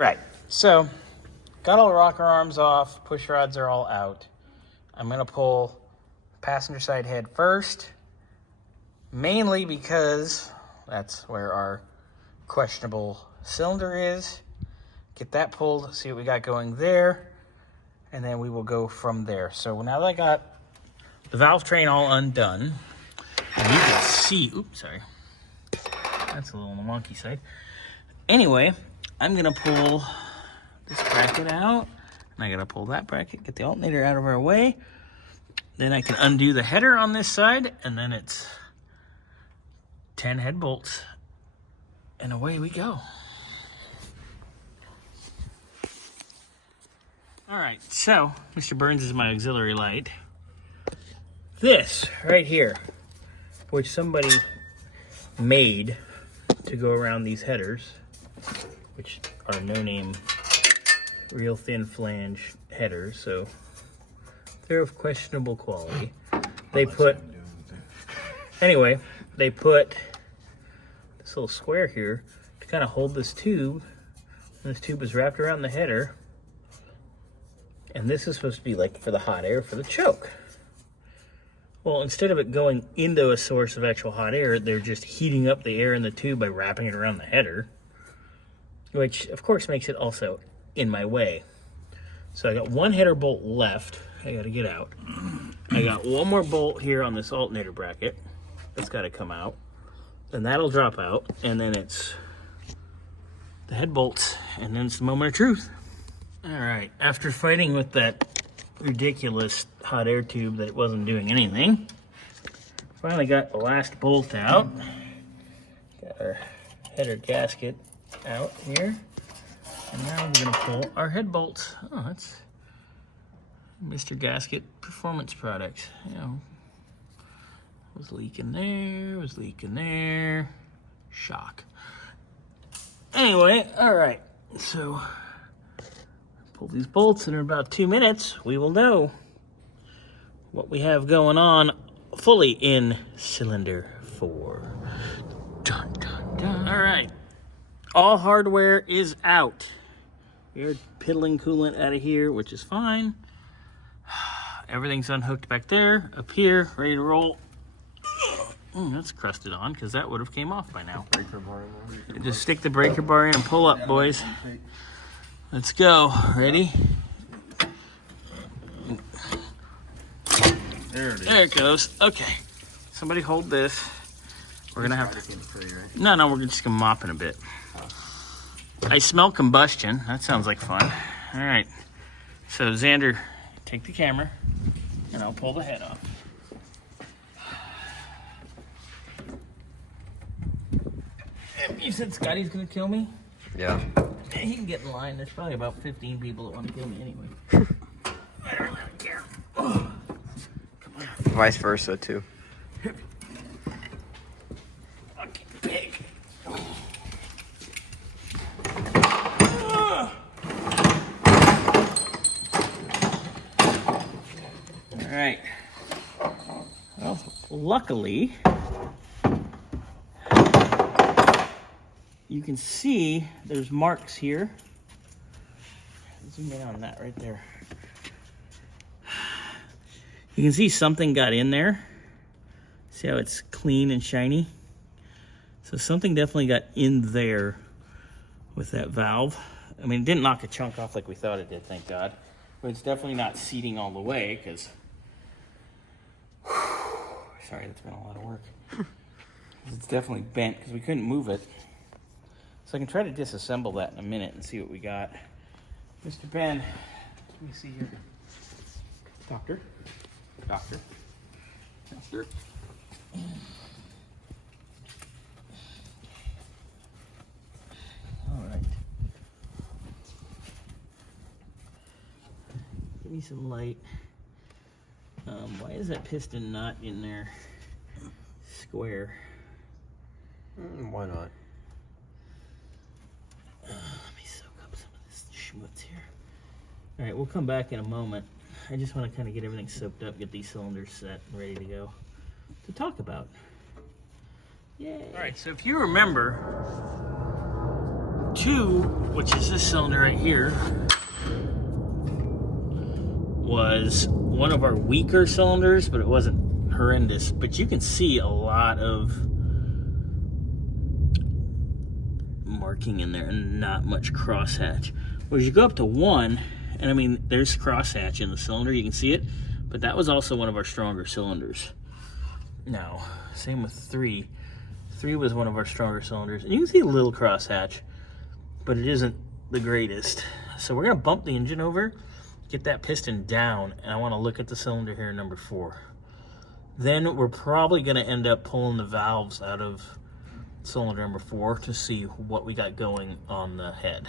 Right, so got all the rocker arms off, push rods are all out. I'm gonna pull passenger side head first, mainly because that's where our questionable cylinder is. Get that pulled, see what we got going there, and then we will go from there. So now that I got the valve train all undone, and you can see, oops, sorry, that's a little on the wonky side. Anyway, I'm gonna pull this bracket out, and I gotta pull that bracket, get the alternator out of our way. Then I can undo the header on this side, and then it's 10 head bolts, and away we go. All right, so Mr. Burns is my auxiliary light. This right here, which somebody made to go around these headers, which are no-name, real thin flange headers, so they're of questionable quality. They put, anyway, they put this little square here to kind of hold this tube, and this tube is wrapped around the header. And this is supposed to be like for the hot air for the choke. Well, instead of it going into a source of actual hot air, they're just heating up the air in the tube by wrapping it around the header, which of course makes it also in my way. So I got one header bolt left. I got to get out. I got one more bolt here on this alternator bracket. That's got to come out. Then that'll drop out, and then it's the head bolts, and then it's the moment of truth. All right, after fighting with that ridiculous hot air tube that it wasn't doing anything, finally got the last bolt out. Got our header gasket out here. And now we're gonna pull our head bolts. Oh, that's Mr. Gasket Performance Products. You know, was leaking there, shock. Anyway, all right, so pull these bolts, and in about 2 minutes, we will know what we have going on fully in cylinder 4. Dun, dun, dun. All right, all hardware is out. We're piddling coolant out of here, which is fine. Everything's unhooked back there, up here, ready to roll. That's crusted on, because that would have came off by now. Just stick the breaker bar in and pull up, boys. Let's go. Ready? There it is. There it goes. Okay. Somebody hold this. We're gonna have to. No, we're just gonna mop in a bit. I smell combustion. That sounds like fun. All right. So Xander, take the camera, and I'll pull the head off. You said Scotty's gonna kill me? Yeah. He can get in line. There's probably about 15 people that want to kill me anyway. I don't really care. Oh. Come on. Vice versa, too. Okay, big. All right. Well, luckily, you can see there's marks here. Zoom in on that right there. You can see something got in there. See how it's clean and shiny? So something definitely got in there with that valve. I mean, it didn't knock a chunk off like we thought it did, thank God. But it's definitely not seating all the way, because... Sorry, that's been a lot of work. It's definitely bent, because we couldn't move it. So I can try to disassemble that in a minute and see what we got. Mr. Ben, let me see here. Doctor. All right. Give me some light. Why is that piston not in there square? Why not? Let me soak up some of this schmutz here. All right, we'll come back in a moment. I just want to kind of get everything soaked up, get these cylinders set and ready to go to talk about. Yay. All right, so if you remember 2, which is this cylinder right here, was one of our weaker cylinders, but it wasn't horrendous. But you can see a lot of marking in there and not much crosshatch. Whereas you go up to 1, and I mean, there's crosshatch in the cylinder, you can see it, but that was also one of our stronger cylinders. Now, same with 3. 3 was one of our stronger cylinders, and you can see a little crosshatch, but it isn't the greatest. So we're gonna bump the engine over, get that piston down, and I wanna look at the cylinder here, number 4. Then we're probably gonna end up pulling the valves out of cylinder number 4 to see what we got going on the head.